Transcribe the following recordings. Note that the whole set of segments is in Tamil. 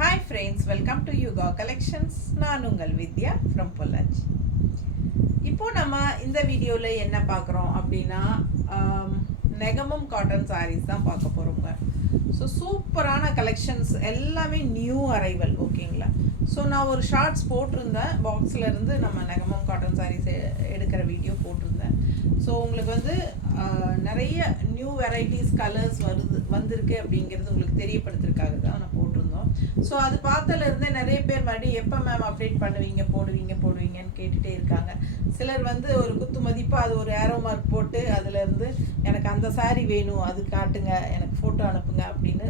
Hi friends, welcome to Yuga Collections. நான் உங்கள் வித்யா from பொள்ளாச்சி. இப்போ நம்ம இந்த வீடியோவில் என்ன பார்க்குறோம் அப்படின்னா நெகமம் காட்டன் சாரீஸ் தான் பார்க்க போகிறோங்க. ஸோ சூப்பரான கலெக்ஷன்ஸ் எல்லாமே நியூ அரைவல், ஓகேங்களா? ஸோ நான் ஒரு ஷார்ட்ஸ் போட்டிருந்தேன், பாக்ஸில் இருந்து நம்ம நெகமம் காட்டன் சாரீஸ் எடுக்கிற வீடியோ போட்டிருந்தேன். ஸோ உங்களுக்கு வந்து நிறைய நியூ வெரைட்டிஸ் கலர்ஸ் வந்திருக்கு அப்படிங்கிறது உங்களுக்கு தெரியப்படுத்துறதுக்காக தான் நான் போட்டிருந்தோம். ஸோ அது பார்த்ததுலேருந்தே நிறைய பேர் மறுபடியும் எப்போ மேம் அப்டேட் போடுவீங்கன்னு கேட்டுகிட்டே இருக்காங்க. சிலர் வந்து ஒரு குத்து மதிப்பாக அது ஒரு ஏரோ மார்க் போட்டு அதுலேருந்து எனக்கு அந்த சாரீ வேணும், அது காட்டுங்க, எனக்கு ஃபோட்டோ அனுப்புங்க அப்படின்னு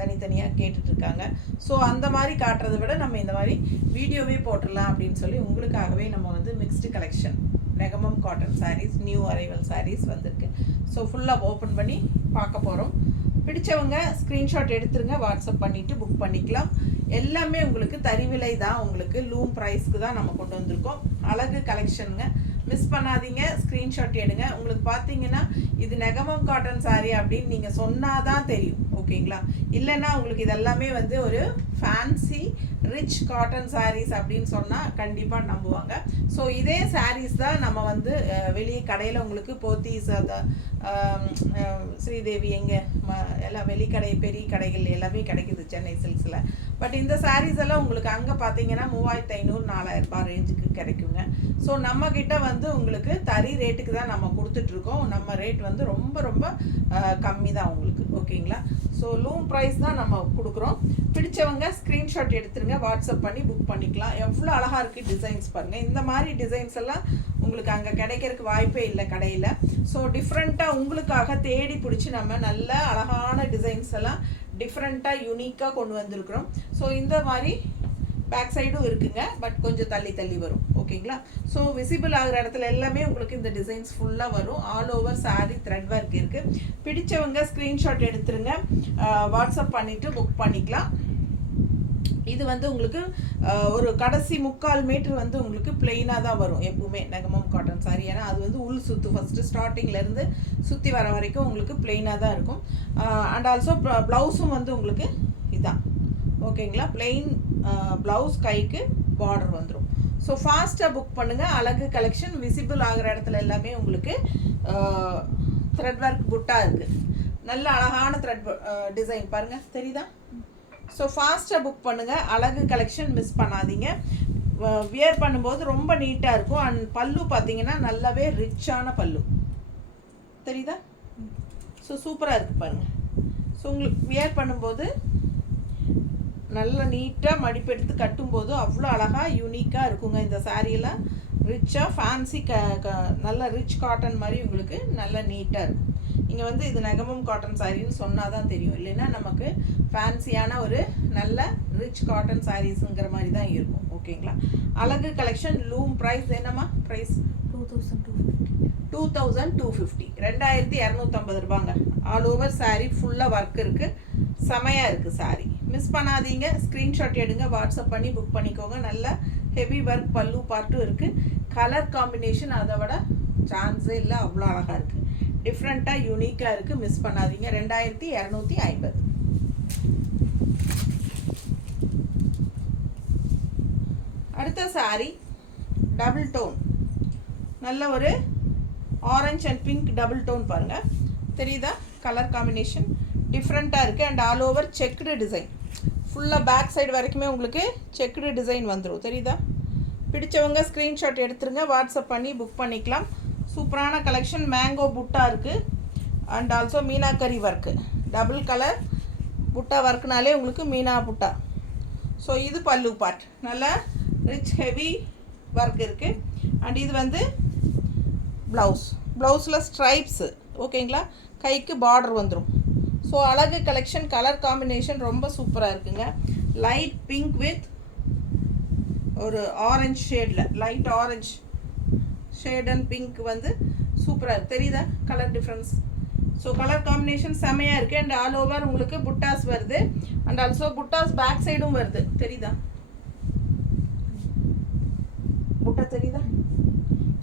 தனித்தனியாக கேட்டுட்ருக்காங்க. ஸோ அந்த மாதிரி காட்டுறதை விட நம்ம இந்த மாதிரி வீடியோவே போட்டுடலாம் அப்படின்னு சொல்லி உங்களுக்காகவே நம்ம வந்து mixed collection Negamam cotton saris, new arrival saris வந்திருக்கு. ஸோ ஃபுல்லாக ஓப்பன் பண்ணி பார்க்க போகிறோம். பிடிச்சவங்க ஸ்க்ரீன்ஷாட் எடுத்துருங்க, வாட்ஸ்அப் பண்ணிவிட்டு புக் பண்ணிக்கலாம். எல்லாமே உங்களுக்கு தரிவிலை தான், உங்களுக்கு லூம் ப்ரைஸ்க்கு தான் நம்ம கொண்டு வந்திருக்கோம். அழகு கலெக்ஷனுங்க, மிஸ் பண்ணாதீங்க, ஸ்க்ரீன்ஷாட் எடுங்க. உங்களுக்கு பார்த்தீங்கன்னா இது நெகமம் காட்டன் சாரீ அப்படின்னு நீங்கள் சொன்னாதான் தெரியும், ஓகேங்களா? இல்லைன்னா உங்களுக்கு இதெல்லாமே வந்து ஒரு ஃபேன்சி ரிச் காட்டன் சாரீஸ் அப்படின்னு சொன்னால் கண்டிப்பாக நம்புவாங்க. ஸோ இதே சாரீஸ் தான் நம்ம வந்து வெளியே கடையில் உங்களுக்கு போத்தீஸ், ஸ்ரீதேவி எங்கே எல்லாம் வெளிக்கடை பெரிய கடைகள் எல்லாமே கிடைக்குது சென்னை சில்க்ஸில். பட் இந்த சாரீஸ் எல்லாம் உங்களுக்கு அங்கே பார்த்தீங்கன்னா 3500-4000 ரேஞ்சுக்கு கிடைக்குங்க. ஸோ நம்மக்கிட்ட வந்து உங்களுக்கு தறி ரேட்டுக்கு தான் நம்ம கொடுத்துட்ருக்கோம். நம்ம ரேட் வந்து ரொம்ப ரொம்ப கம்மி தான் உங்களுக்கு, ஓகேங்களா? ஸோ லூம் ப்ரைஸ் தான் நம்ம கொடுக்குறோம். பிடிச்சவங்க ஸ்க்ரீன்ஷாட் எடுத்துருங்க, வாட்ஸ்அப் பண்ணி புக் பண்ணிக்கலாம். எவ்வளோ அழகாக இருக்குது டிசைன்ஸ் பாருங்கள். இந்த மாதிரி டிசைன்ஸ் எல்லாம் உங்களுக்கு அங்கே கிடைக்கிறதுக்கு வாய்ப்பே இல்லை கடையில். ஸோ டிஃப்ரெண்ட்டாக உங்களுக்காக தேடி பிடிச்சி நம்ம நல்ல அழகான டிசைன்ஸ் எல்லாம் டிஃப்ரெண்ட்டாக யூனிக்காக கொண்டு வந்திருக்கிறோம். ஸோ இந்த மாதிரி பேக் சைடும் இருக்குங்க, பட் கொஞ்சம் தள்ளி தள்ளி வரும், ஓகேங்களா? ஸோ விசிபிள் ஆகிற இடத்துல எல்லாமே உங்களுக்கு இந்த டிசைன்ஸ் ஃபுல்லாக வரும். All over sari thread work இருக்குது. பிடிச்சவங்க ஸ்க்ரீன்ஷாட் எடுத்துருங்க, வாட்ஸ்அப் பண்ணிவிட்டு புக் பண்ணிக்கலாம். இது வந்து உங்களுக்கு ஒரு கடைசி 3/4 மீட்டர் வந்து உங்களுக்கு பிளெயினாக தான் வரும் எப்பவுமே நெகமம் காட்டன் சாரீ. ஏன்னா அது வந்து உள் சுற்று ஃபஸ்ட்டு ஸ்டார்டிங்லேருந்து சுற்றி வர வரைக்கும் உங்களுக்கு பிளெயினாக தான் இருக்கும். அண்ட் ஆல்சோ ப்ளவுஸும் வந்து உங்களுக்கு இதான், ஓகேங்களா? பிளெயின் ப்ளவுஸ், கைக்கு பார்டர் வந்துடும். ஸோ ஃபாஸ்ட்டாக புக் பண்ணுங்கள். அழகு கலெக்ஷன் விசிபிள் ஆகிற இடத்துல எல்லாமே உங்களுக்கு த்ரெட் ஒர்க் புட்டா இருக்குது. நல்ல அழகான த்ரெட் டிசைன் பாருங்கள், தெரியுதா? ஸோ ஃபாஸ்ட்டாக புக் பண்ணுங்கள். அழகு கலெக்ஷன் மிஸ் பண்ணாதீங்க. வியர் பண்ணும்போது ரொம்ப நீட்டாக இருக்கும். அண்ட் பல்லு பார்த்தீங்கன்னா நல்லாவே ரிச்சான பல்லு, தெரியுதா? ஸோ சூப்பராக இருக்குது பாருங்கள். ஸோ உங்களுக்கு வியர் பண்ணும்போது நல்லா நீட்டாக மடிப்பெடுத்து கட்டும்போது அவ்வளோ அழகாக யூனிக்காக இருக்குங்க. இந்த சாரியெல்லாம் ரிச்சாக ஃபேன்சி நல்ல ரிச் காட்டன் மாதிரி உங்களுக்கு நல்லா நீட்டாக இருக்கும். இங்கே வந்து இது நெகமம் காட்டன் சாரின்னு சொன்னால் தான் தெரியும், இல்லைன்னா நமக்கு ஃபேன்சியான ஒரு நல்ல ரிச் காட்டன் சாரீஸுங்கிற மாதிரி தான் இருக்கும், ஓகேங்களா? அழகு கலெக்ஷன் லூம் ப்ரைஸ் என்னம்மா? ப்ரைஸ் 2250, 2250 ரூபாங்க. ஆல் ஓவர் சாரீ ஃபுல்லாக ஒர்க் இருக்குது, செமையாக இருக்குது சாரீ. மிஸ் பண்ணாதீங்க, ஸ்க்ரீன்ஷாட் எடுங்க, வாட்ஸ்அப் பண்ணி புக் பண்ணிக்கோங்க. நல்ல ஹெவி ஒர்க் பல்லு பார்ட்டும் இருக்குது. கலர் காம்பினேஷன் அதை விட சான்ஸே இல்லை, அவ்வளோ அழகாக இருக்குது, டிஃப்ரெண்ட்டாக யூனிக்காக இருக்குது. மிஸ் பண்ணாதீங்க. 2250. அடுத்த சாரீ டபுள் டோன், நல்ல ஒரு orange and pink double tone பாருங்கள், தெரியுதா? கலர் காம்பினேஷன் டிஃப்ரெண்ட்டாக இருக்குது. And all over checked design, ஃபுல்லாக பேக் சைடு வரைக்குமே உங்களுக்கு செக்குடு டிசைன் வந்துடும், தெரியுதா? பிடிச்சவங்க ஸ்க்ரீன்ஷாட் எடுத்துருங்க, வாட்ஸ்அப் பண்ணி புக் பண்ணிக்கலாம். சூப்பரான கலெக்ஷன். மேங்கோ புட்டா இருக்குது. And also meenakari work, double colour புட்டா ஒர்க்குனாலே உங்களுக்கு மீனா புட்டா. ஸோ இது பல்லு பார்ட், நல்லா ரிச் ஹெவி ஒர்க் இருக்குது. அண்ட் இது வந்து ப்ளவுஸில் ஸ்ட்ரைப்ஸு, ஓகேங்களா? கைக்கு பார்டர் வந்துடும். ஸோ அழகு கலெக்ஷன். கலர் காம்பினேஷன் ரொம்ப சூப்பராக இருக்குங்க. லைட் பிங்க் வித் ஒரு ஆரஞ்ச் ஷேடில், light orange shade and pink வந்து சூப்பராக இருக்குது, தெரியுதா colour difference? So colour combination செம்மையாக இருக்குது. அண்ட் ஆல் ஓவர் உங்களுக்கு புட்டாஸ் வருது. அண்ட் ஆல்சோ புட்டாஸ் பேக் சைடும் வருது, தெரியுதா? புட்டா தெரியுதா?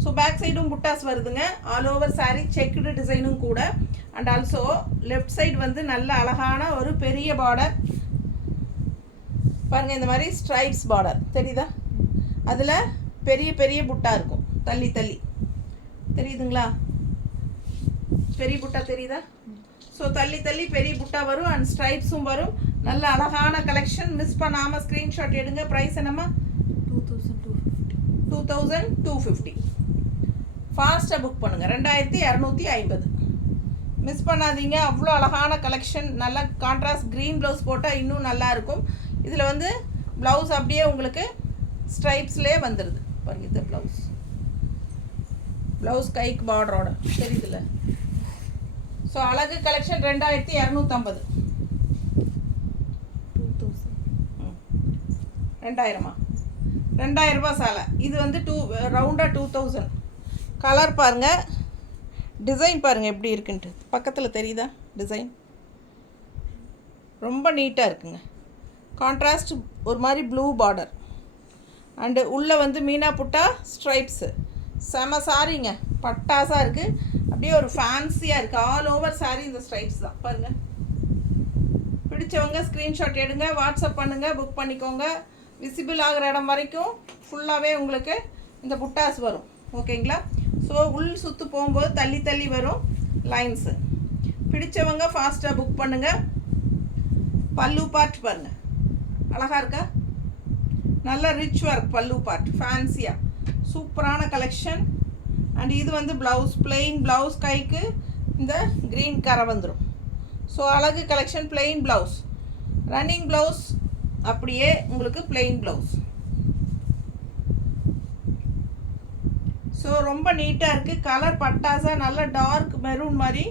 ஸோ பேக் சைடும் புட்டாஸ் வருதுங்க. ஆல் ஓவர் சாரீ செக்குடு டிசைனும் கூட. அண்ட் ஆல்சோ லெஃப்ட் சைடு வந்து நல்ல அழகான ஒரு பெரிய பார்டர், பாருங்கள் இந்த மாதிரி ஸ்ட்ரைப்ஸ் பார்டர் தெரியுதா, அதில் பெரிய பெரிய புட்டா இருக்கும், தள்ளி தள்ளி தெரியுதுங்களா, பெரிய புட்டா தெரியுதா. ஸோ தள்ளி தள்ளி பெரிய புட்டா வரும் அண்ட் ஸ்ட்ரைப்ஸும் வரும். நல்ல அழகான கலெக்ஷன், மிஸ் பண்ணாமல் ஸ்க்ரீன்ஷாட் எடுங்க. ப்ரைஸ் என்னம்மா? 2250. ஃபாஸ்ட்டாக புக் பண்ணுங்கள். 2250. மிஸ் பண்ணாதீங்க. அவ்வளோ அழகான கலெக்ஷன். நல்லா கான்ட்ராஸ்ட் க்ரீன் ப்ளவுஸ் போட்டால் இன்னும் நல்லாயிருக்கும். இதில் வந்து ப்ளவுஸ் அப்படியே உங்களுக்கு ஸ்ட்ரைப்ஸ்லேயே வந்துடுது பாருங்க. இந்த ப்ளவுஸ் கைக்கு பார்டரோட தெரியுதுல்ல. ஸோ அழகு கலெக்ஷன் 2250. 2000 ரூபா சேலை. இது வந்து ரவுண்டாக 2000. கலர் பாருங்கள், டிசைன் பாருங்கள் எப்படி இருக்குன்ட்டு. பக்கத்தில் தெரியுதா டிசைன்? ரொம்ப நீட்டாக இருக்குங்க. கான்ட்ராஸ்ட் ஒரு மாதிரி ப்ளூ பார்டர் அண்டு உள்ளே வந்து மீனா புட்டா ஸ்ட்ரைப்ஸு. செம சாரிங்க, பட்டாசாக இருக்குது. அப்படியே ஒரு ஃபேன்சியாக இருக்குது. ஆல் ஓவர் சாரி இந்த ஸ்ட்ரைப்ஸ் தான் பாருங்கள். பிடிச்சவங்க ஸ்க்ரீன்ஷாட் எடுங்க, வாட்ஸ்அப் பண்ணுங்கள், புக் பண்ணிக்கோங்க. விசிபிள் ஆகிற இடம் வரைக்கும் ஃபுல்லாகவே உங்களுக்கு இந்த புட்டாஸ் வரும். ஓகேங்களா. ஸோ உள் சுற்று போகும்போது தள்ளி தள்ளி வரும் லைன்ஸு. பிடிச்சவங்க ஃபாஸ்ட்டாக புக் பண்ணுங்கள். பல்லு பார்ட் பாருங்கள், அழகாக இருக்கா, நல்ல ரிச் ஒர்க் பல்லு பார்ட், ஃபேன்சியாக சூப்பரான கலெக்ஷன். அண்ட் இது வந்து ப்ளவுஸ், பிளெயின் ப்ளவுஸ், கைக்கு இந்த க்ரீன் கரை வந்துடும். ஸோ அழகு collection. Plain blouse, running blouse அப்படியே உங்களுக்கு பிளெயின் ப்ளவுஸ். ஸோ ரொம்ப நீட்டாக இருக்குது. கலர் பட்டாசா நல்ல டார்க் மெரூன் மாதிரி,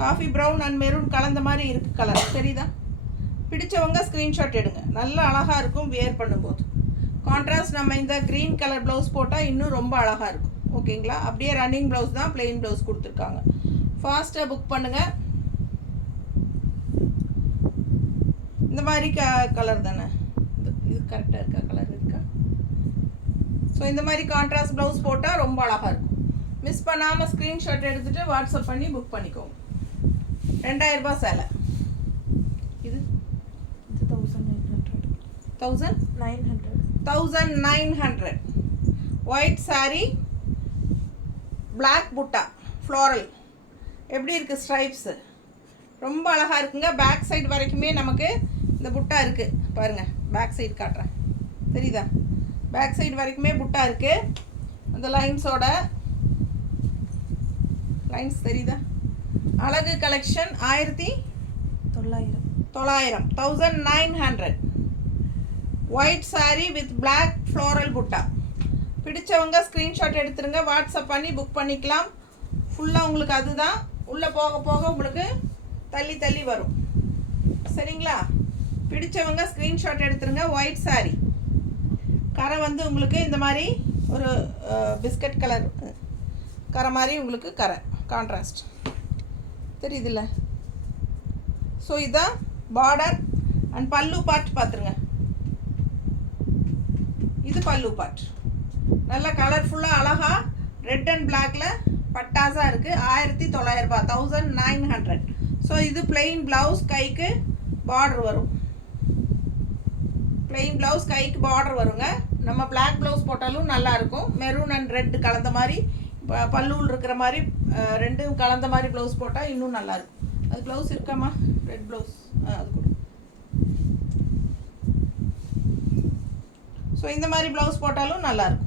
காஃபி ப்ரௌன் அண்ட் மெரூன் கலந்த மாதிரி இருக்குது கலர், தெரியுதா. பிடிச்சவங்க ஸ்க்ரீன்ஷாட் எடுங்க. நல்ல அழகாக இருக்கும் வியர் பண்ணும்போது. கான்ட்ராஸ்ட் நம்ம இந்த க்ரீன் கலர் ப்ளவுஸ் போட்டால் இன்னும் ரொம்ப அழகாக இருக்கும். ஓகேங்களா. அப்படியே ரன்னிங் ப்ளவுஸ் தான், பிளெயின் ப்ளவுஸ் கொடுத்துருக்காங்க. ஃபாஸ்ட்டாக புக் பண்ணுங்கள். இந்த மாதிரி கலர் தானே இது, கரெக்டாக இருக்கா, கலர் இருக்கா. ஸோ இந்த மாதிரி கான்ட்ராஸ்ட் ப்ளவுஸ் போட்டால் ரொம்ப அழகாக இருக்கும். மிஸ் பண்ணாமல் ஸ்க்ரீன்ஷாட் எடுத்துகிட்டு வாட்ஸ்அப் பண்ணி புக் பண்ணிக்கோங்க. 2000 ரூபா சேலை. இது 1900. ஒயிட் சாரி, பிளாக் புட்டா, ஃப்ளோரல். எப்படி இருக்குது ஸ்ட்ரைப்ஸு, ரொம்ப அழகாக இருக்குங்க. பேக் சைடு வரைக்குமே நமக்கு இந்த புட்டா இருக்குது பாருங்கள். பேக் சைடு காட்டுறேன், தெரியுதா. பேக் சைடு வரைக்குமே புட்டா இருக்குது. அந்த லைன்ஸோட லைன்ஸ் தெரியுதா. அழகு collection. 1900. White sari with black floral butta. பிடிச்சவங்க ஸ்க்ரீன்ஷாட் எடுத்துருங்க, வாட்ஸ்அப் பண்ணி புக் பண்ணிக்கலாம். ஃபுல்லாக உங்களுக்கு அதுதான். உள்ளே போக போக உங்களுக்கு தள்ளி தள்ளி வரும், சரிங்களா. பிடிச்சவங்க ஸ்க்ரீன்ஷாட் எடுத்துருங்க. ஒயிட் சாரி, கரை வந்து உங்களுக்கு இந்த மாதிரி ஒரு பிஸ்கட் கலர் கரை மாதிரி உங்களுக்கு கரை, கான்ட்ராஸ்ட் தெரியுதுல்ல. ஸோ இதுதான் பார்டர் அண்ட் பல்லு பார்ட் பார்த்துருங்க. இது பல்லு பார்ட், நல்ல கலர்ஃபுல்லாக அழகாக ரெட் அண்ட் பிளாக்ல பட்டாஸாக இருக்குது. 1900 ரூபா, 1900. ஸோ இது பிளெயின் ப்ளவுஸ், கைக்கு பார்டர் வரும். பிளெயின் ப்ளவுஸ், கைக்கு பார்டர் வருங்க. நம்ம பிளாக் ப்ளவுஸ் போட்டாலும் நல்லாயிருக்கும். மெரூன் அண்ட் ரெட் கலந்த மாதிரி, பல்லூல் இருக்கிற மாதிரி ரெண்டும் கலந்த மாதிரி ப்ளவுஸ் போட்டால் இன்னும் நல்லாயிருக்கும். அது ப்ளவுஸ் இருக்காமா, ரெட் ப்ளவுஸ், அது கூட. ஸோ இந்த மாதிரி ப்ளவுஸ் போட்டாலும் நல்லாயிருக்கும்.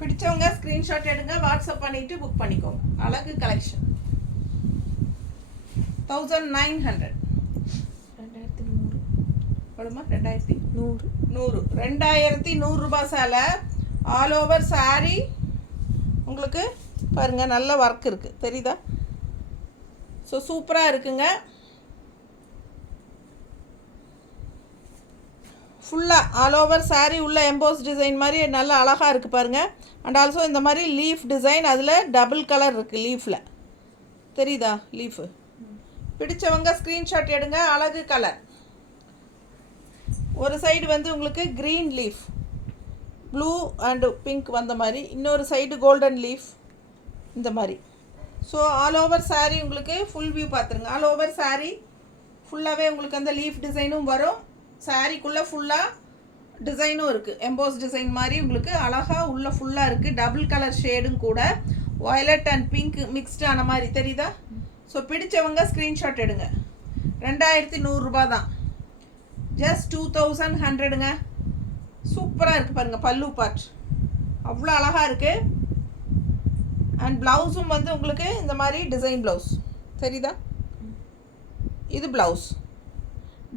பிடிச்சவங்க ஸ்க்ரீன்ஷாட் எடுங்க, வாட்ஸ்அப் பண்ணிவிட்டு புக் பண்ணிக்கோங்க. அழகு கலெக்ஷன். 1900. 2100 வருமா. 2100 ரூபா சேலை. ஆல் ஓவர் சாரி உங்களுக்கு பாருங்கள், நல்ல ஒர்க் இருக்குது, தெரியுதா. ஸோ சூப்பராக இருக்குங்க. ஃபுல்லாக ஆல் ஓவர் சாரீ உள்ள எம்போஸ் டிசைன் மாதிரி நல்லா அழகாக இருக்குது பாருங்கள். அண்ட் ஆல்சோ இந்த மாதிரி லீஃப் டிசைன், அதில் டபுள் கலர் இருக்குது லீஃபில், தெரியுதா லீஃபு. பிடிச்சவங்க ஸ்க்ரீன்ஷாட் எடுங்க. அழகு கலர். ஒரு சைடு வந்து உங்களுக்கு green leaf, blue and pink வந்த மாதிரி, இன்னொரு சைடு கோல்டன் லீஃப் இந்த மாதிரி. ஸோ ஆல் ஓவர் சாரீ உங்களுக்கு ஃபுல் வியூ பார்த்துருங்க. ஆல் ஓவர் சாரீ ஃபுல்லாகவே உங்களுக்கு அந்த லீஃப் டிசைனும் வரும். சாரீக்குள்ளே ஃபுல்லாக டிசைனும் இருக்குது. எம்போஸ் டிசைன் மாதிரி உங்களுக்கு அழகாக உள்ள ஃபுல்லாக இருக்குது. டபுள் கலர் ஷேடும் கூட வயலட் அண்ட் பிங்க் மிக்ஸ்டான மாதிரி தெரியுதா? ஸோ பிடிச்சவங்க ஸ்க்ரீன்ஷாட் எடுங்க. 2100 ரூபா தான், ஜஸ்ட் 2100ங்க. சூப்பராக இருக்குது பாருங்கள். பல்லு பார்ட் அவ்வளோ அழகாக இருக்குது. அண்ட் ப்ளவுஸும் வந்து உங்களுக்கு இந்த மாதிரி டிசைன் ப்ளவுஸ் தெரியுதா? இது ப்ளவுஸ்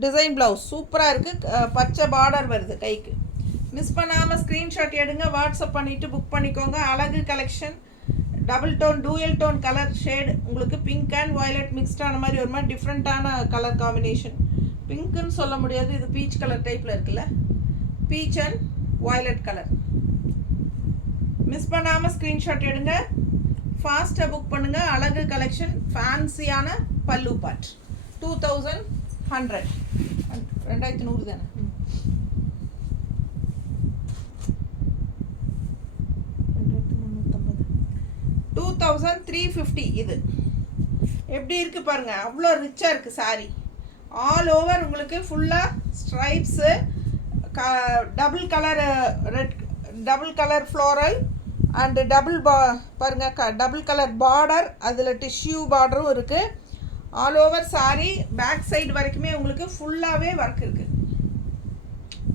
டிசைன் ப்ளவுஸ் சூப்பராக இருக்குது. பச்சை பார்டர் வருது கைக்கு. மிஸ் பண்ணாமல் ஸ்க்ரீன்ஷாட் எடுங்க, வாட்ஸ்அப் பண்ணிவிட்டு புக் பண்ணிக்கோங்க. அழகு collection double tone dual tone colour shade உங்களுக்கு பிங்க் அண்ட் வயலட் மிக்ஸ்டான மாதிரி ஒரு மாதிரி டிஃப்ரெண்ட்டான கலர் காம்பினேஷன். பிங்க்குன்னு சொல்ல முடியாது, இது பீச் கலர் டைப்பில் இருக்குல்ல, beach and violet colour. Miss பண்ணாமல் ஸ்க்ரீன்ஷாட் எடுங்க, ஃபாஸ்ட்டாக புக் பண்ணுங்கள். அழகு கலெக்ஷன் ஃபேன்சியான பல்லு பார்ட் 2100. 2100 தானே? 2350. இது எப்படி இருக்குது பாருங்கள், அவ்வளோ ரிச்சாக இருக்குது சாரீ. ஆல் ஓவர் உங்களுக்கு ஃபுல்லாக stripes, double colour red, double colour floral and பாருங்கள் டபுள் கலர் பார்டர், அதில் டிஷ்யூ பார்டரும் இருக்குது. All over sari back side வரைக்குமே உங்களுக்கு ஃபுல்லாகவே ஒர்க் இருக்குது.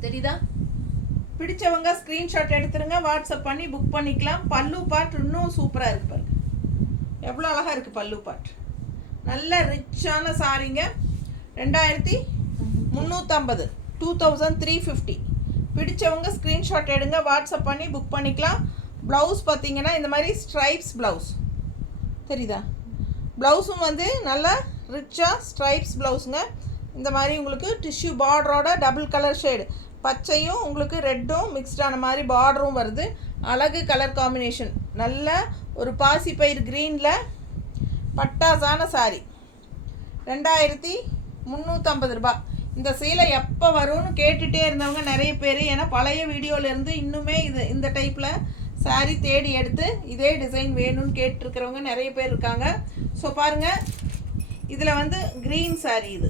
தெரியுதா? பிடிச்சவங்க ஸ்க்ரீன்ஷாட் எடுத்துருங்க, வாட்ஸ்அப் பண்ணி புக் பண்ணிக்கலாம். பல்லு பார்ட் இன்னும் சூப்பராக இருக்குது பாருங்க, எவ்வளோ அழகாக இருக்குது பல்லு பார்ட். நல்ல ரிச்சான சாரீங்க. 2350, 2350. பிடிச்சவங்க ஸ்க்ரீன்ஷாட் எடுங்க, வாட்ஸ்அப் பண்ணி புக் பண்ணிக்கலாம். ப்ளவுஸ் பார்த்தீங்கன்னா இந்த மாதிரி ஸ்ட்ரைப்ஸ் ப்ளவுஸ் தெரியுதா? ப்ளவுஸும் வந்து நல்லா ரிச்சாக ஸ்ட்ரைப்ஸ் ப்ளவுஸுங்க. இந்த மாதிரி உங்களுக்கு டிஷ்யூ பார்டரோட டபுள் கலர் ஷேடு, பச்சையும் உங்களுக்கு ரெட்டும் மிக்ஸ்டான மாதிரி பார்டரும் வருது. அழகு கலர் காம்பினேஷன். நல்ல ஒரு பாசிப்பயிர் க்ரீனில் பட்டாசான சாரி. 2350 ரூபா. இந்த சீலை எப்போ வரும்னு கேட்டுகிட்டே இருந்தவங்க நிறைய பேர், ஏன்னா பழைய வீடியோவிலேருந்து இன்னுமே இந்த டைப்பில் சாரீ தேடி எடுத்து இதே டிசைன் வேணும்னு கேட்டிருக்கிறவங்க நிறைய பேர் இருக்காங்க. ஸோ பாருங்கள், இதில் வந்து க்ரீன் சாரீ. இது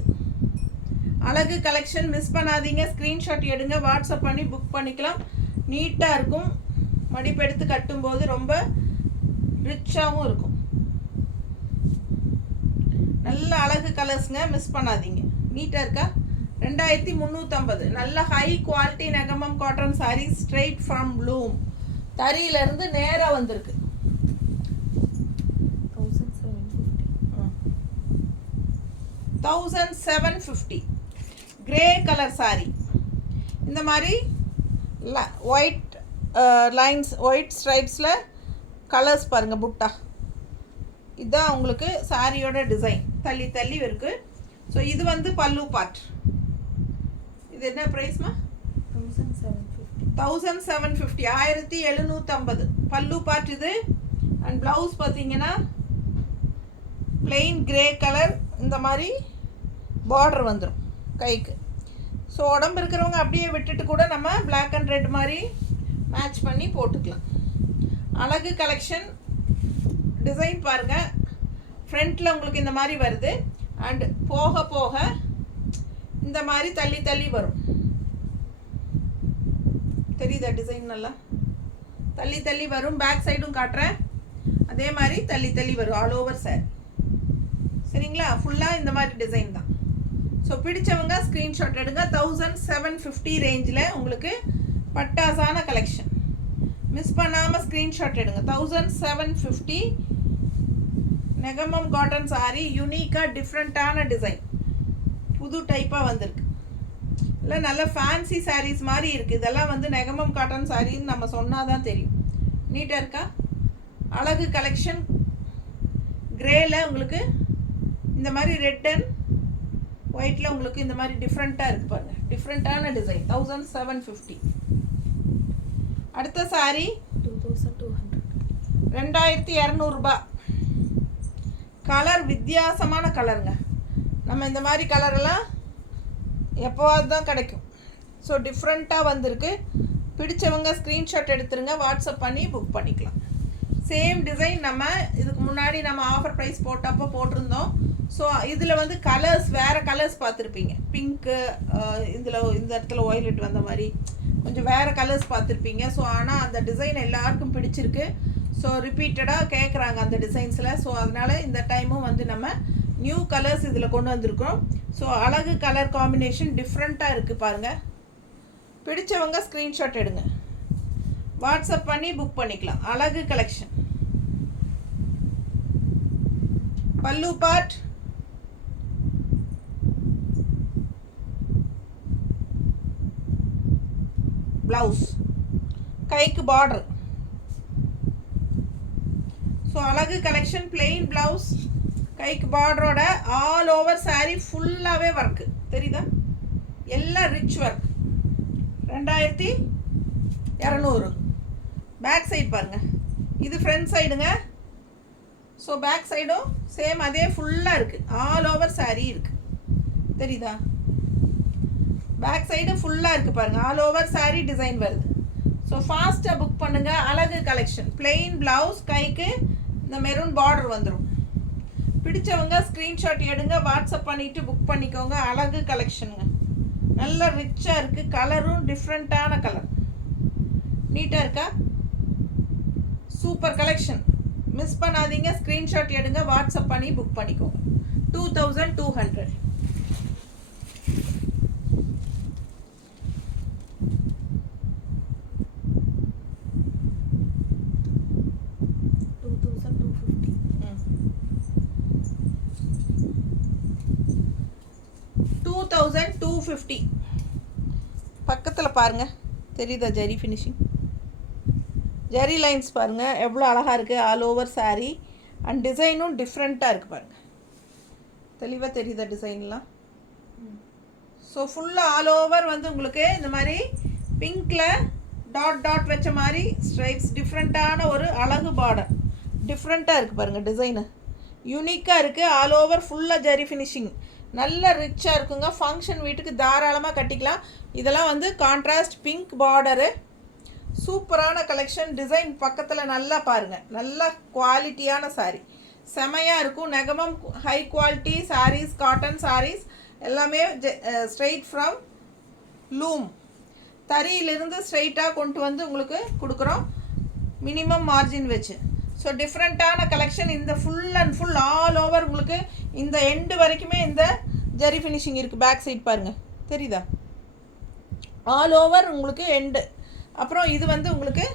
அழகு கலெக்ஷன். மிஸ் பண்ணாதீங்க, ஸ்க்ரீன்ஷாட் எடுங்க, வாட்ஸ்அப் பண்ணி புக் பண்ணிக்கலாம். நீட்டாக இருக்கும், மடிப்பு எடுத்து கட்டும்போது ரொம்ப ரிச்சாகவும் இருக்கும். நல்ல அழகு கலர்ஸுங்க, மிஸ் பண்ணாதீங்க. நீட்டாக இருக்கா? 2350. நல்ல high quality Negamam cotton saree, straight from loom. தறியிலேருந்து நேராக வந்திருக்கு. 1750. Grey colour saree. இந்த மாதிரி ஒயிட் லைன்ஸ், ஒயிட் ஸ்ட்ரைப்ஸில் கலர்ஸ் பாருங்கள், புட்டா. இதுதான் உங்களுக்கு சாரியோட டிசைன். தள்ளி தள்ளி இருக்குது. ஸோ இது வந்து பல்லு பார்ட். இது என்ன ப்ரைஸ்மா? 1750. 1750 பல்லு பார்ட் இது. அண்ட் ப்ளவுஸ் பார்த்தீங்கன்னா பிளெயின் கிரே கலர், இந்த மாதிரி பார்டர் வந்துடும் கைக்கு. ஸோ உடம்பு இருக்கிறவங்க அப்படியே விட்டுட்டு கூட நம்ம பிளாக் அண்ட் ரெட் மாதிரி மேட்ச் பண்ணி போட்டுக்கலாம். அழகு கலெக்ஷன். டிசைன் பாருங்கள், ஃப்ரண்ட்டில் உங்களுக்கு இந்த மாதிரி வருது. அண்ட் போக போக இந்த மாதிரி தள்ளி தள்ளி வரும். தெரியுதா டிசைன்? நல்லா தள்ளி தள்ளி வரும். பேக் சைடும் காட்டுறேன், அதே மாதிரி தள்ளி தள்ளி வரும் ஆல் ஓவர் சார். சரிங்களா? ஃபுல்லாக இந்த மாதிரி டிசைன் தான். ஸோ பிடிச்சவங்க ஸ்க்ரீன்ஷாட் எடுங்க. 1750 ரேஞ்சில் உங்களுக்கு பட்டாசான கலெக்ஷன். மிஸ் பண்ணாமல் ஸ்க்ரீன்ஷாட் எடுங்க. 1750 நெகமம் காட்டன் சாரீ. யூனிக்காக டிஃப்ரெண்ட்டான டிசைன், புது டைப்பாக வந்திருக்கு. இல்லை நல்ல ஃபேன்சி சாரீஸ் மாதிரி இருக்குது. இதெல்லாம் வந்து நெகமம் காட்டன் சாரின்னு நம்ம சொன்னால் தான் தெரியும். நீட்டாக இருக்கா? அழகு கலெக்ஷன். கிரேயில் உங்களுக்கு இந்த மாதிரி ரெட் அண்ட் ஒயிட்டில் உங்களுக்கு இந்த மாதிரி டிஃப்ரெண்ட்டாக இருக்குது பாருங்கள். டிஃப்ரெண்ட்டான டிசைன். 1750. அடுத்த சாரீ 2200. 2200 ரூபா. கலர் வித்தியாசமான கலருங்க. நம்ம இந்த மாதிரி கலரெல்லாம் எப்போவாது தான் கிடைக்கும். ஸோ டிஃப்ரெண்ட்டாக வந்திருக்கு. பிடிச்சவங்க ஸ்க்ரீன்ஷாட் எடுத்துருங்க, வாட்ஸ்அப் பண்ணி புக் பண்ணிக்கலாம். சேம் டிசைன் நம்ம இதுக்கு முன்னாடி நம்ம ஆஃபர் ப்ரைஸ் போட்டப்போ போட்டிருந்தோம். ஸோ இதில் வந்து கலர்ஸ் வேறு கலர்ஸ் பார்த்துருப்பீங்க. பிங்க்கு, இந்த இடத்துல ஒய்லெட் வந்த மாதிரி கொஞ்சம் வேறு கலர்ஸ் பார்த்துருப்பீங்க. ஸோ ஆனால் அந்த டிசைன் எல்லாருக்கும் பிடிச்சிருக்கு. ஸோ ரிப்பீட்டடாக கேட்குறாங்க அந்த டிசைன்ஸில். ஸோ அதனால் இந்த டைமும் வந்து நம்ம நியூ கலர்ஸ் இதில் கொண்டு வந்திருக்கோம். ஸோ அழகு கலர் காம்பினேஷன் டிஃப்ரெண்ட்டாக இருக்குது பாருங்கள். பிடிச்சவங்க ஸ்க்ரீன்ஷாட் எடுங்க, வாட்ஸ்அப் பண்ணி புக் பண்ணிக்கலாம். அழகு கலெக்ஷன். பல்லு பார்ட், பிளவுஸ், கைக்கு பார்டர். ஸோ அழகு கலெக்ஷன் பிளெயின் பிளவுஸ், கைக்கு பார்டரோட ஆல் ஓவர் saree ஃபுல்லாகவே ஒர்க்கு தெரியுதா? எல்லாம் ரிச் ஒர்க். 2200. பேக் சைடு பாருங்கள், இது ஃப்ரண்ட் சைடுங்க. ஸோ பேக் சைடும் சேம் அதே ஃபுல்லாக இருக்குது. ஆல் ஓவர் saree இருக்குது தெரியுதா? பேக் சைடு ஃபுல்லாக இருக்குது பாருங்கள். ஆல் ஓவர் saree டிசைன் வருது. ஸோ ஃபாஸ்ட்டாக புக் பண்ணுங்கள். அழகு கலெக்ஷன் பிளெயின் ப்ளவுஸ், கைக்கு இந்த மெரூன் பார்டர் வந்துடும். பிடிச்சவங்க ஸ்க்ரீன்ஷாட் எடுங்க, வாட்ஸ்அப் பண்ணிவிட்டு புக் பண்ணிக்கோங்க. அழகு கலெக்ஷனுங்க, நல்ல ரிச்சாக இருக்குது. கலரும் டிஃப்ரெண்ட்டான கலர், நீட்டாக இருக்கா? Super collection. மிஸ் பண்ணாதீங்க, ஸ்க்ரீன்ஷாட் எடுங்க, வாட்ஸ்அப் பண்ணி புக் பண்ணிக்கோங்க. 2200. $2250. பக்கத்தில் பாருங்கள், தெரியுதா? ஜரி ஃபினிஷிங், ஜரி லைன்ஸ் பாருங்கள் எவ்வளோ அழகாக இருக்குது. ஆல் ஓவர் saree அண்ட் டிசைனும் டிஃப்ரெண்ட்டாக இருக்குது பாருங்கள். தெளிவாக தெரியுதா டிசைன்லாம்? ஸோ ஃபுல்லாக ஆல் ஓவர் வந்து உங்களுக்கு இந்த மாதிரி பிங்க்கில் டாட் டாட் வச்ச மாதிரி ஸ்ட்ரைப்ஸ், டிஃப்ரெண்ட்டான ஒரு அழகு பார்டர். டிஃப்ரெண்ட்டாக இருக்குது பாருங்கள், டிசைனு யூனிக்காக இருக்குது. ஆல் ஓவர் ஃபுல்லாக ஜரி ஃபினிஷிங், நல்ல ரிச்சாக இருக்குங்க. ஃபங்க்ஷன் வீட்டுக்கு தாராளமாக கட்டிக்கலாம். இதெல்லாம் வந்து கான்ட்ராஸ்ட் பிங்க் பார்டரு. சூப்பரான கலெக்ஷன். டிசைன் பக்கத்தில் நல்லா பாருங்கள், நல்ல குவாலிட்டியான saree, செமையாக இருக்கும். Negamam high quality sarees, cotton sarees எல்லாமே ஸ்ட்ரெயிட் ஃப்ரம் லூம், தறியிலிருந்து ஸ்ட்ரெயிட்டாக கொண்டு வந்து உங்களுக்கு கொடுக்குறோம், மினிமம் மார்ஜின் வச்சு. ஸோ டிஃப்ரெண்ட்டான கலெக்ஷன். இந்த full and full all over உங்களுக்கு இந்த எண்டு வரைக்குமே இந்த ஜரி ஃபினிஷிங் இருக்குது. பேக் சைட் பாருங்கள், தெரியுதா? ஆல் ஓவர் உங்களுக்கு எண்டு. அப்புறம் இது வந்து உங்களுக்கு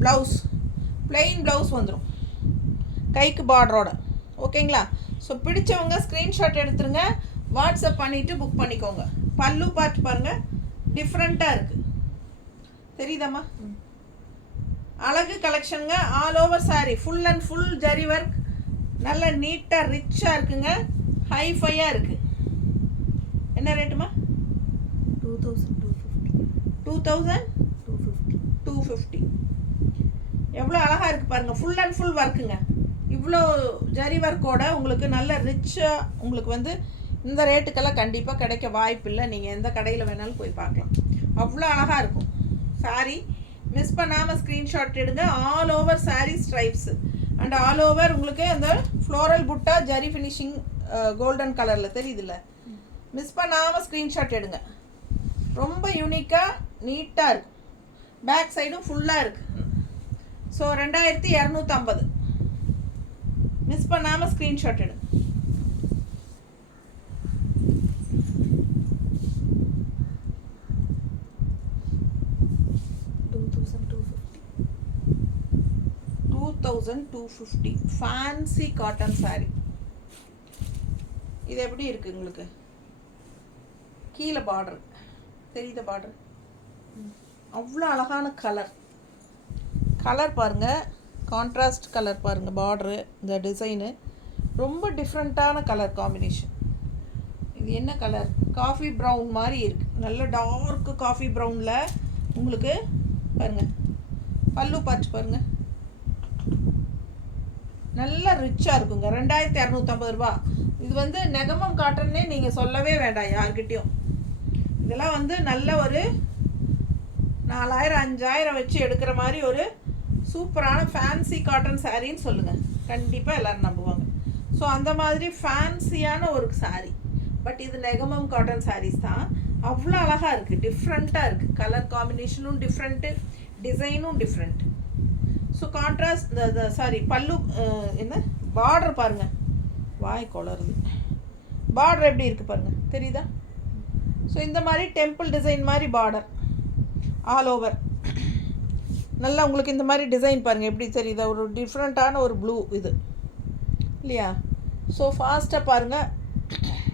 ப்ளவுஸ், பிளெயின் ப்ளவுஸ் வந்துடும் கைக்கு பார்டரோட. ஓகேங்களா? ஸோ பிடிச்சவங்க ஸ்க்ரீன்ஷாட் எடுத்துருங்க, வாட்ஸ்அப் பண்ணிவிட்டு புக் பண்ணிக்கோங்க. பல்லு பார்ட் பாருங்கள், டிஃப்ரெண்ட்டாக இருக்குது தெரியுதாம்மா? அழகு கலெக்ஷனுங்க. All over saree full and full zari work, நல்ல நீட்டாக ரிச்சாக இருக்குங்க. ஹைஃபையாக இருக்குது. என்ன ரேட்டுமா? 2250. எவ்வளோ அழகாக இருக்குது பாருங்கள். ஃபுல் அண்ட் ஃபுல் ஒர்க்குங்க. இவ்வளோ ஜரி ஒர்க்கோட உங்களுக்கு நல்ல ரிச்சாக உங்களுக்கு வந்து இந்த ரேட்டுக்கெல்லாம் கண்டிப்பாக கிடைக்க வாய்ப்பு இல்லை. நீங்கள் எந்த கடையில் வேணாலும் போய் பார்க்கலாம், அவ்வளோ அழகாக இருக்கும் saree. மிஸ் பண்ணாமல் ஸ்க்ரீன்ஷாட் எடுங்க. All over saree stripes and all over உங்களுக்கு அந்த ஃப்ளோரல் புட்டா ஜரி ஃபினிஷிங் கோல்டன் கலரில் தெரியுதுல்ல? மிஸ் பண்ணாமல் ஸ்க்ரீன்ஷாட் எடுங்க. ரொம்ப யூனிக்காக நீட்டாக இருக்கும். பேக் சைடும் ஃபுல்லாக இருக்குது. ஸோ 2250. மிஸ் பண்ணாமல் ஸ்க்ரீன்ஷாட் எடுங்க. $2250 ஃபேன்சி காட்டன் saree. இது எப்படி இருக்குது உங்களுக்கு? கீழே பார்டர் தெரியுத? பார்டர் அவ்வளோ அழகான கலர். கலர் பாருங்கள், கான்ட்ராஸ்ட் கலர் பாருங்கள். பார்டரு, இந்த டிசைனு ரொம்ப டிஃப்ரெண்ட்டான கலர் காம்பினேஷன். இது என்ன கலர்? காஃபி ப்ரௌன் மாதிரி இருக்குது. நல்ல டார்க்கு காஃபி ப்ரௌனில் உங்களுக்கு பாருங்கள். பல்லு பார்த்து பாருங்கள், நல்லா ரிச்சாக இருக்குங்க. 2250 ரூபா. இது வந்து நெகமம் காட்டன்னே நீங்கள் சொல்லவே வேண்டாம் யார்கிட்டையும். இதெல்லாம் வந்து நல்ல ஒரு 4000 5000 வச்சு எடுக்கிற மாதிரி ஒரு சூப்பரான ஃபேன்சி காட்டன் சாரின்னு சொல்லுங்கள், கண்டிப்பாக எல்லோரும் நம்புவாங்க. ஸோ அந்த மாதிரி ஃபேன்சியான ஒரு saree. பட் இது நெகமம் காட்டன் sarees தான். அவ்வளோ அழகாக இருக்குது, டிஃப்ரெண்ட்டாக இருக்குது. கலர் காம்பினேஷனும் டிஃப்ரெண்ட்டு, டிசைனும் டிஃப்ரெண்ட். ஸோ கான்ட்ராஸ்ட் சாரி பல்லு என்ன பார்டர் பாருங்கள், வாய் கொளருது. பார்டர் எப்படி இருக்குது பாருங்கள், தெரியுதா? ஸோ இந்த மாதிரி டெம்பிள் டிசைன் மாதிரி பார்டர் ஆல் ஓவர். நல்லா உங்களுக்கு இந்த மாதிரி டிசைன் பாருங்கள் எப்படி தெரியுதா, ஒரு டிஃப்ரெண்ட்டான ஒரு ப்ளூ இது இல்லையா? ஸோ ஃபாஸ்ட்டாக பாருங்கள்,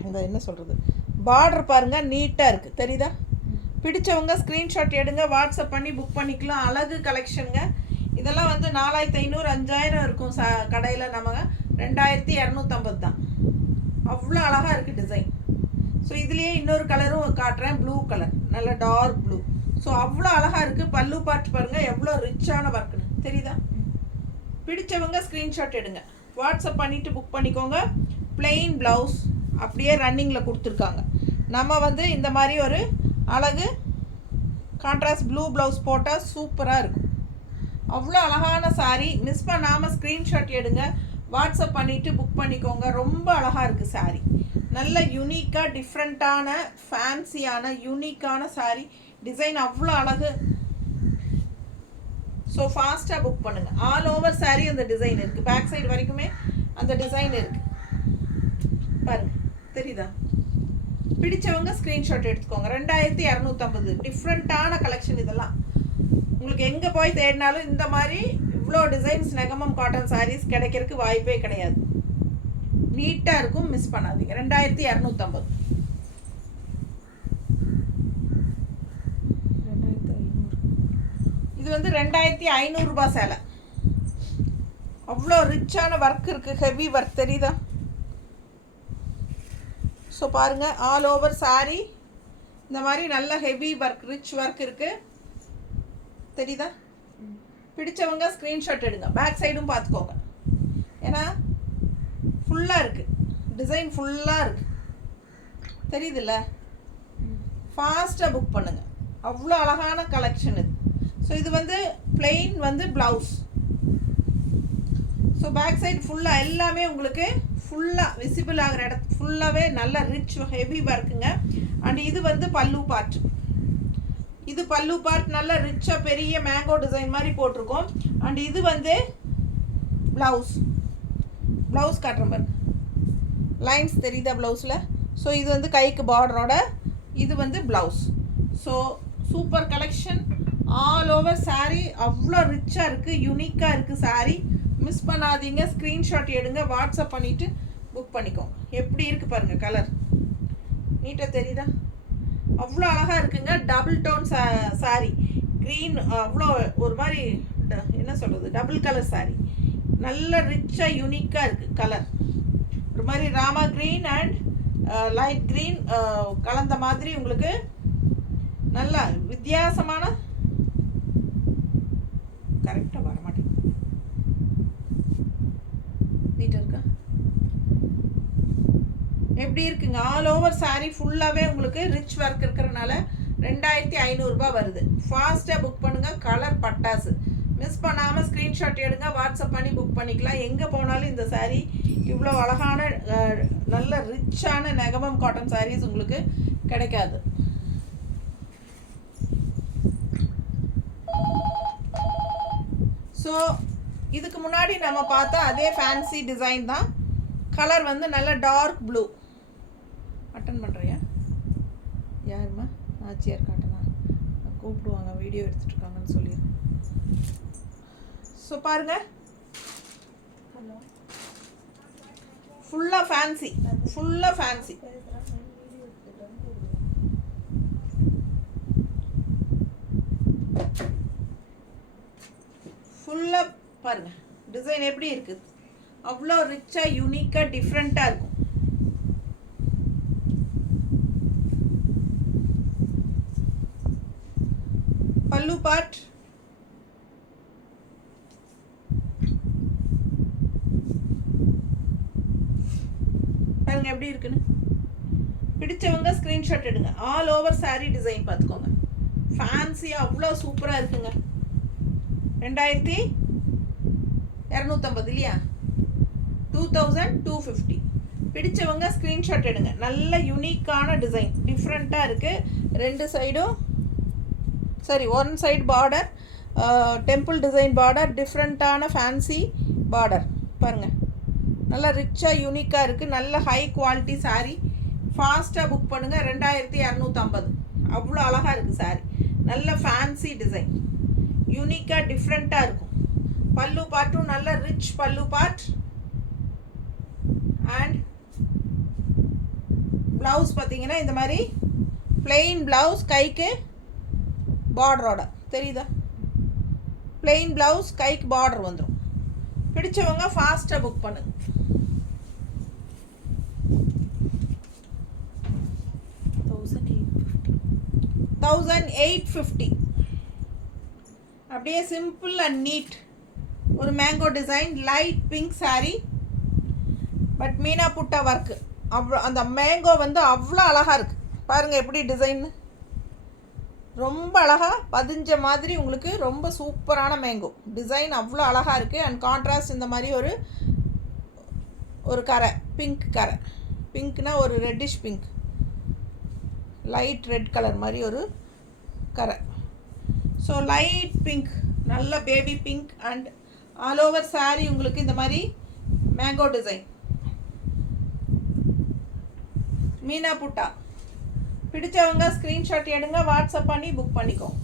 இந்த என்ன சொல்கிறது, பார்டர் பாருங்கள் நீட்டாக இருக்குது, தெரியுதா? பிடிச்சவங்க ஸ்க்ரீன்ஷாட் எடுங்க, வாட்ஸ்அப் பண்ணி புக் பண்ணிக்கலாம். அழகு கலெக்ஷனுங்க. இதெல்லாம் வந்து 4500 5000 இருக்கும் கடையில், நம்ம 2250 தான். அவ்வளோ அழகாக இருக்குது டிசைன். ஸோ இதுலேயே இன்னொரு கலரும் காட்டுறேன், ப்ளூ கலர், நல்ல டார்க் ப்ளூ. ஸோ அவ்வளோ அழகாக இருக்குது. பல்லு பார்த்து பாருங்கள் எவ்வளோ ரிச்சான ஒர்க்குன்னு, தெரியுதா? பிடிச்சவங்க ஸ்க்ரீன்ஷாட் எடுங்க, வாட்ஸ்அப் பண்ணிவிட்டு புக் பண்ணிக்கோங்க. பிளெயின் ப்ளவுஸ் அப்படியே ரன்னிங்கில் கொடுத்துருக்காங்க. நம்ம வந்து இந்த மாதிரி ஒரு அழகு கான்ட்ராஸ்ட் ப்ளூ ப்ளவுஸ் போட்டால் சூப்பராக இருக்கும். அவ்வளோ அழகான saree. மிஸ் பண்ணாமல் ஸ்க்ரீன்ஷாட் எடுங்க, வாட்ஸ்அப் பண்ணிவிட்டு புக் பண்ணிக்கோங்க. ரொம்ப அழகாக இருக்குது saree. நல்ல யூனிக்காக டிஃப்ரெண்ட்டான ஃபேன்சியான யூனிக்கான saree. டிசைன் அவ்வளோ அழகு. ஸோ ஃபாஸ்ட்டாக புக் பண்ணுங்கள். ஆல் ஓவர் saree அந்த டிசைன் இருக்குது, பேக் சைடு வரைக்குமே அந்த டிசைன் இருக்குது பாருங்கள், தெரியுதா? பிடிச்சவங்க ஸ்க்ரீன்ஷாட் எடுத்துக்கோங்க. 2250 டிஃப்ரெண்ட்டான கலெக்ஷன். இதெல்லாம் உங்களுக்கு எங்கே போய் தேடினாலும் இந்த மாதிரி இவ்வளோ டிசைன்ஸ் நெகமம் காட்டன் sarees கிடைக்கிறதுக்கு வாய்ப்பே கிடையாது. நீட்டாக இருக்கும், மிஸ் பண்ணாதீங்க. 2250. 2500. இது வந்து 2500 ரூபாய் சேலை. அவ்வளோ ரிச்சான ஒர்க் இருக்குது, ஹெவி ஒர்க், தெரியுதா? ஸோ பாருங்கள், ஆல் ஓவர் saree இந்த மாதிரி நல்ல ஹெவி ஒர்க், ரிச் ஒர்க் இருக்குது, தெரியுதா? பிடிச்சவங்க ஸ்க்ரீன்ஷாட் எடுங்க, பேக் சைடும் பார்த்துக்கோங்க. ஏன்னா ஃபுல்லாக இருக்குது, டிசைன் ஃபுல்லாக இருக்குது, தெரியுதுல்ல? ஃபாஸ்ட்டாக புக் பண்ணுங்கள். அவ்வளோ அழகான கலெக்ஷன் இது. ஸோ இது வந்து பிளெயின் வந்து ப்ளவுஸ். ஸோ பேக் சைடு ஃபுல்லாக எல்லாமே உங்களுக்கு ஃபுல்லாக விசிபிள் ஆகிற இடத்து ஃபுல்லாகவே நல்ல ரிச் ஹெவி ஒர்க்குங்க. அண்ட் இது வந்து பல்லு பார்ட். இது பல்லு பார்ட் நல்ல ரிச்சாக பெரிய மேங்கோ டிசைன் மாதிரி போட்டிருக்கோம். அண்ட் இது வந்து ப்ளவுஸ். ப்ளவுஸ் காட்டுற மாதிரி லைன்ஸ் தெரியுதா ப்ளவுஸில்? ஸோ இது வந்து கைக்கு பார்டரோட, இது வந்து blouse. So super collection. All over saree அவ்வளோ ரிச்சாக இருக்குது, யூனிக்காக இருக்குது saree. மிஸ் பண்ணாதீங்க, ஸ்க்ரீன்ஷாட் எடுங்க, வாட்ஸ்அப் பண்ணிவிட்டு புக் பண்ணிக்கோங்க. எப்படி இருக்குது பாருங்கள், கலர் நீட்டாக தெரியுதா? அவ்வளோ அழகாக இருக்குங்க. டபுள் டோன் saree, க்ரீன், அவ்வளோ ஒரு மாதிரி என்ன சொல்கிறது, டபுள் கலர் saree. நல்ல ரிச்சாக யூனிக்காக இருக்குது கலர். ஒரு மாதிரி Rama green and light green கலந்த மாதிரி உங்களுக்கு நல்ல வித்தியாசமான, கரெக்டாக வர மாட்டேங்குது, நீட்டாக இருக்கா? எப்படி இருக்குங்க? ஆல் ஓவர் saree ஃபுல்லாகவே உங்களுக்கு ரிச் ஒர்க் இருக்கிறனால 2500 ரூபாய் வருது. ஃபாஸ்ட்டாக புக் பண்ணுங்கள். கலர் பட்டாசு. மிஸ் பண்ணாமல் ஸ்க்ரீன்ஷாட் எடுங்க, வாட்ஸ்அப் பண்ணி புக் பண்ணிக்கலாம். எங்கே போனாலும் இந்த saree இவ்வளோ அழகான நல்ல ரிச்சான நெகமம் காட்டன் sarees உங்களுக்கு கிடைக்காது. ஸோ இதுக்கு முன்னாடி நம்ம பார்த்தா அதே ஃபேன்சி டிசைன் தான். கலர் வந்து நல்ல டார்க் ப்ளூ. அட்டன் பண்ணுறியா? யாருமா? ஆச்சியார் காட்டனா கூப்பிடுவாங்க, வீடியோ எடுத்துகிட்டு இருக்காங்கன்னு சொல்லிடுறேன். ஸோ பாருங்கள், ஃபுல்லாக ஃபேன்சி, ஃபுல்லாக ஃபேன்சி. ஃபுல்லாக பாருங்கள் டிசைன் எப்படி இருக்குது. அவ்வளோ ரிச்சாக யூனிக்காக டிஃப்ரெண்ட்டாக இருக்கும். பல்லு பார்ட் பாருங்க எப்படி இருக்குன்னு. பிடிச்சவங்க ஸ்க்ரீன்ஷாட் எடுங்க. ஆல் ஓவர் saree டிசைன் பார்த்துக்கோங்க. ஃபேன்சியாக அவ்வளோ சூப்பராக இருக்குங்க. 2250 இல்லையா? 2250. பிடிச்சவங்க ஸ்க்ரீன்ஷாட் எடுங்க. நல்ல யூனிக்கான டிசைன், டிஃப்ரெண்ட்டாக இருக்குது. ரெண்டு சைடும் one side border, temple design border, டிஃப்ரெண்ட்டான ஃபேன்சி பார்டர் பாருங்கள். நல்லா ரிச்சாக யூனிக்காக இருக்குது. நல்ல ஹை குவாலிட்டி சாரீ. ஃபாஸ்ட்டாக புக் பண்ணுங்கள். 2250. அவ்வளோ அழகாக இருக்குது சாரீ. நல்ல ஃபேன்சி டிசைன், யூனிக்காக டிஃப்ரெண்ட்டாக இருக்கும். பல்லு பார்ட்டும் நல்ல ரிச் பல்லு பார்ட். அண்ட் ப்ளவுஸ் பார்த்தீங்கன்னா இந்த மாதிரி பிளெயின் ப்ளவுஸ், கைக்கு பார்டரோட தெரியுதா? பிளெயின் ப்ளவுஸ், கைக்கு பார்டர் வந்துடும். பிடிச்சவங்க ஃபாஸ்ட்டாக புக் பண்ணுங்க. 1850. அப்படியே சிம்பிள் அண்ட் நீட் ஒரு mango design, light pink sari, but Meena புட்டா ஒர்க்கு. அவ்வளோ அந்த மேங்கோ வந்து அவ்வளோ அழகாக இருக்குது பாருங்கள். எப்படி டிசைன்னு ரொம்ப அழகாக பதிஞ்ச மாதிரி உங்களுக்கு ரொம்ப சூப்பரான மேங்கோ டிசைன் அவ்வளோ அழகாக இருக்குது. அண்ட் கான்ட்ராஸ்ட் இந்த மாதிரி ஒரு கரை, பிங்க் கரை. பிங்க்னா ஒரு reddish pink, light red colour மாதிரி ஒரு கரை. ஸோ லைட் பிங்க், நல்ல baby pink. And all over sari உங்களுக்கு இந்த மாதிரி மேங்கோ டிசைன், மீனா புட்டா. பிடிச்சவங்க ஸ்க்ரீன்ஷாட் எடுங்க, வாட்ஸ்அப் பண்ணி புக் பண்ணிக்கோங்க.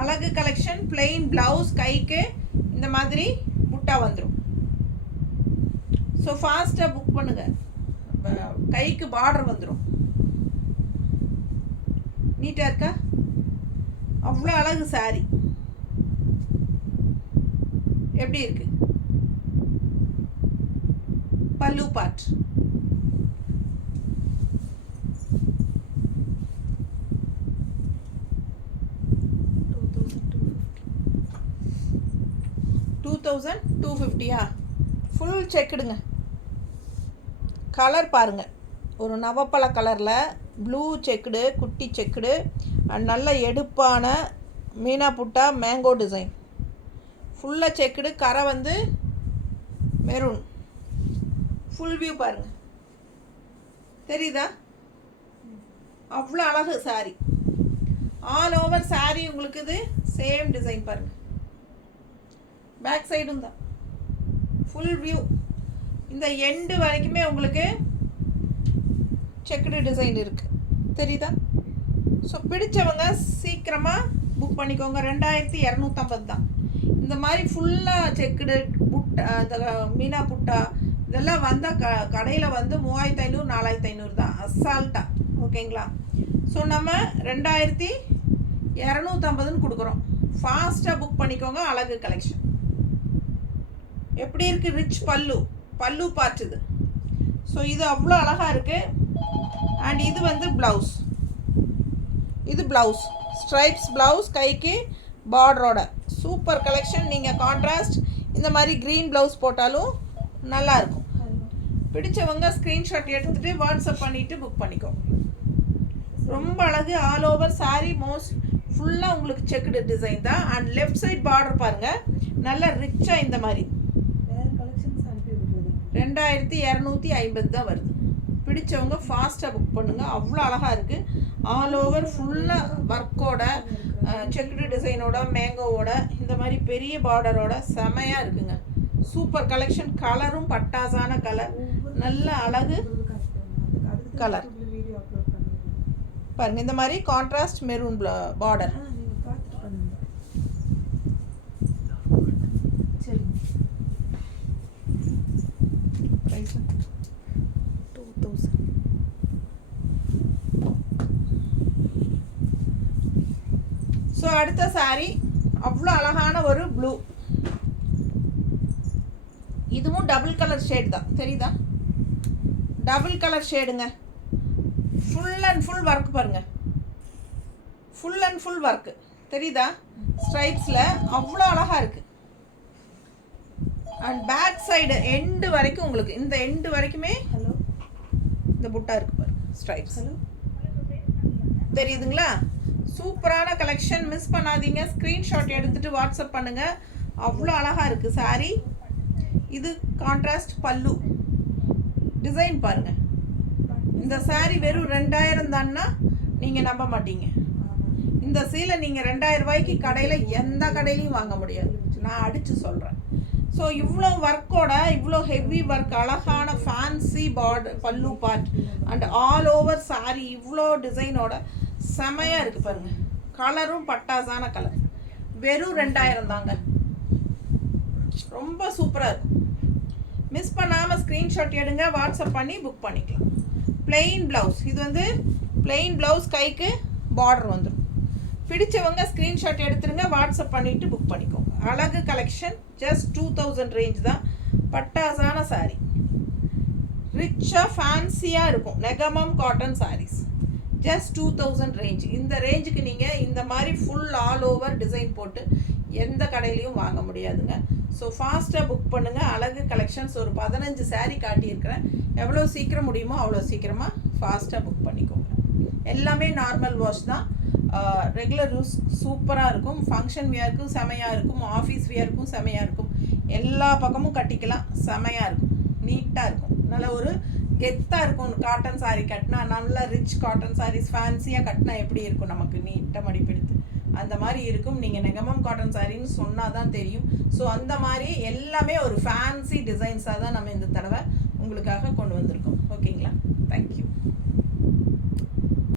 அழகு கலெக்ஷன். பிளெயின் ப்ளவுஸ், கைக்கு இந்த மாதிரி புட்டா வந்துடும். ஸோ ஃபாஸ்ட்டாக புக் பண்ணுங்கள். கைக்கு பார்டர் வந்துடும். நீட்டாக இருக்கா? அவ்வளோ அழகு சாரி. எப்படி இருக்கு பல்லு பார்ட்? $2250. ஃபுல் செக்குடுங்க. கலர் பாருங்கள், ஒரு நவப்பழ கலரில் ப்ளூ செக்குடு, குட்டி செக்குடு, அண்ட் நல்ல எடுப்பான மீனா புட்டா மேங்கோ டிசைன். ஃபுல்லாக செக்குடு, கரை வந்து மெரூன். ஃபுல் வியூ பாருங்கள், தெரியுதா? அவ்வளோ அழகு சாரி. ஆல் ஓவர் சாரி உங்களுக்கு இது சேம் டிசைன் பாருங்கள். பேக் சைடும் தான் ஃபுல் வியூ. இந்த எண்டு வரைக்குமே உங்களுக்கு செக்குடு டிசைன் இருக்குது, தெரியுதா? ஸோ பிடிச்சவங்க சீக்கிரமாக புக் பண்ணிக்கோங்க. 2250 தான். இந்த மாதிரி ஃபுல்லாக செக்குடு புட்டா, இந்த மீனா புட்டா இதெல்லாம் வந்தால் கடையில் வந்து 3500 4500 தான் அசால்ட்டாக. ஓகேங்களா? ஸோ நம்ம 2250ன்னு கொடுக்குறோம். ஃபாஸ்ட்டாக புக் பண்ணிக்கோங்க. அழகு கலெக்ஷன். எப்படி இருக்குது? ரிச் பல்லு பார்ட் இது. ஸோ இது அவ்வளோ அழகாக இருக்குது. அண்ட் இது வந்து ப்ளவுஸ். இது ப்ளவுஸ், ஸ்ட்ரைப்ஸ் ப்ளவுஸ், கைக்கு பார்டரோட சூப்பர் கலெக்ஷன். நீங்கள் கான்ட்ராஸ்ட் இந்த மாதிரி க்ரீன் ப்ளவுஸ் போட்டாலும் நல்லாயிருக்கும். பிடிச்சவங்க ஸ்க்ரீன்ஷாட் எடுத்துகிட்டு வாட்ஸ்அப் பண்ணிவிட்டு புக் பண்ணிக்கோங்க. ரொம்ப அழகு. ஆல் ஓவர் சாரீ மோஸ்ட் ஃபுல்லாக உங்களுக்கு செக்குடு டிசைன் தான். அண்ட் லெஃப்ட் சைட் பார்டர் பாருங்கள், நல்லா ரிச்சாக இந்த மாதிரி 2250 தான் வருது. பிடிச்சவங்க ஃபாஸ்ட்டாக புக் பண்ணுங்கள். அவ்வளோ அழகாக இருக்குது. ஆல் ஓவர் ஃபுல்லாக ஒர்க்கோட, செக்குடு டிசைனோட, மேங்கோவோட, இந்த மாதிரி பெரிய பார்டரோட செமையாக இருக்குங்க. Super collection. கலரும் பட்டாசான கலர், நல்ல அழகு கலர் பாருங்கள். இந்த மாதிரி கான்ட்ராஸ்ட் மெரூன் பார்டர். ஸோ அடுத்த சாரீ அவ்வளோ அழகான ஒரு ப்ளூ. இதுவும் டபுள் கலர் ஷேட் தான், தெரியுதா? டபுள் கலர் ஷேடுங்க. ஃபுல் அண்ட் ஃபுல் ஒர்க் பாருங்கள். ஃபுல் அண்ட் ஃபுல் ஒர்க்கு தெரியுதா? ஸ்ட்ரைப்ஸில் அவ்வளோ அழகாக இருக்குது. அண்ட் பேக் சைடு எண்டு வரைக்கும் உங்களுக்கு, இந்த எண்டு வரைக்குமே இந்த புட்டா இருக்குது பாருங்க, ஸ்ட்ரைப்ஸ். தெரியுதுங்களா? சூப்பரான கலெக்ஷன். மிஸ் பண்ணாதீங்க. ஸ்க்ரீன்ஷாட் எடுத்துகிட்டு வாட்ஸ்அப் பண்ணுங்கள். அவ்வளோ அழகாக இருக்குது சாரீ. இது கான்ட்ராஸ்ட் பல்லு. டிசைன் பாருங்க. இந்த saree வெறும் 2000 தான்னா நீங்கள் நம்ப மாட்டீங்க. இந்த சீலை நீங்கள் 2000 ரூபாய்க்கு கடையில் எந்த கடையிலையும் வாங்க முடியாது, நான் அடித்து சொல்கிறேன். ஸோ இவ்வளோ ஒர்க்கோட, இவ்வளோ ஹெவி ஒர்க், அழகான ஃபேன்சி பல்லு part and all over saree இவ்வளோ டிசைனோட செமையாக இருக்குது பாருங்கள். கலரும் பட்டாசான கலர். வெறும் 2000 தாங்க. ரொம்ப சூப்பராக இருக்கும். மிஸ் பண்ணாமல் ஸ்க்ரீன்ஷாட் எடுங்க, வாட்ஸ்அப் பண்ணி புக் பண்ணிக்கலாம். Plain blouse. இது வந்து பிளெயின் ப்ளவுஸ், கைக்கு பார்டர் வந்துடும். பிடிச்சவங்க ஸ்க்ரீன்ஷாட் எடுத்துருங்க, வாட்ஸ்அப் பண்ணிவிட்டு புக் பண்ணிக்கோங்க. அழகு கலெக்ஷன். ஜஸ்ட் 2000 ரேஞ்ச் தான். பட்டாசான சாரீ, ரிச்சாக ஃபேன்சியாக இருக்கும். Negamam cotton saris. Just 2000 range. இந்த ரேஞ்சுக்கு நீங்கள் இந்த மாதிரி ஃபுல் ஆல் ஓவர் டிசைன் போட்டு எந்த கடையிலையும் வாங்க முடியாதுங்க. ஸோ ஃபாஸ்ட்டாக புக் பண்ணுங்கள். அழகு கலெக்ஷன்ஸ் ஒரு 15 saree காட்டியிருக்கிறேன். எவ்வளோ சீக்கிரம் முடியுமோ அவ்வளோ சீக்கிரமாக ஃபாஸ்ட்டாக புக் பண்ணிக்கோங்க. எல்லாமே நார்மல் வாஷ் தான். ரெகுலர் யூஸ் சூப்பராக இருக்கும். ஃபங்க்ஷன் வியருக்கும் செமையாக இருக்கும், ஆஃபீஸ் வியருக்கும் செமையாக இருக்கும். எல்லா பக்கமும் கட்டிக்கலாம். செமையாக இருக்கும், நீட்டாக இருக்கும், நல்ல ஒரு கெத்தாக இருக்கும். காட்டன் saree கட்டினா, நல்ல ரிச் காட்டன் sarees ஃபேன்சியாக கட்டினா எப்படி இருக்கும், நமக்கு நீட்டாக மடிப்பெடுத்து அந்த மாதிரி இருக்கும். நீங்கள் நெகமம் காட்டன் சாரின்னு சொன்னால் தான் தெரியும். ஸோ அந்த மாதிரி எல்லாமே ஒரு ஃபேன்சி டிசைன்ஸாக தான் நம்ம இந்த தடவை உங்களுக்காக கொண்டு வந்திருக்கோம். ஓகேங்களா? தேங்க்யூ.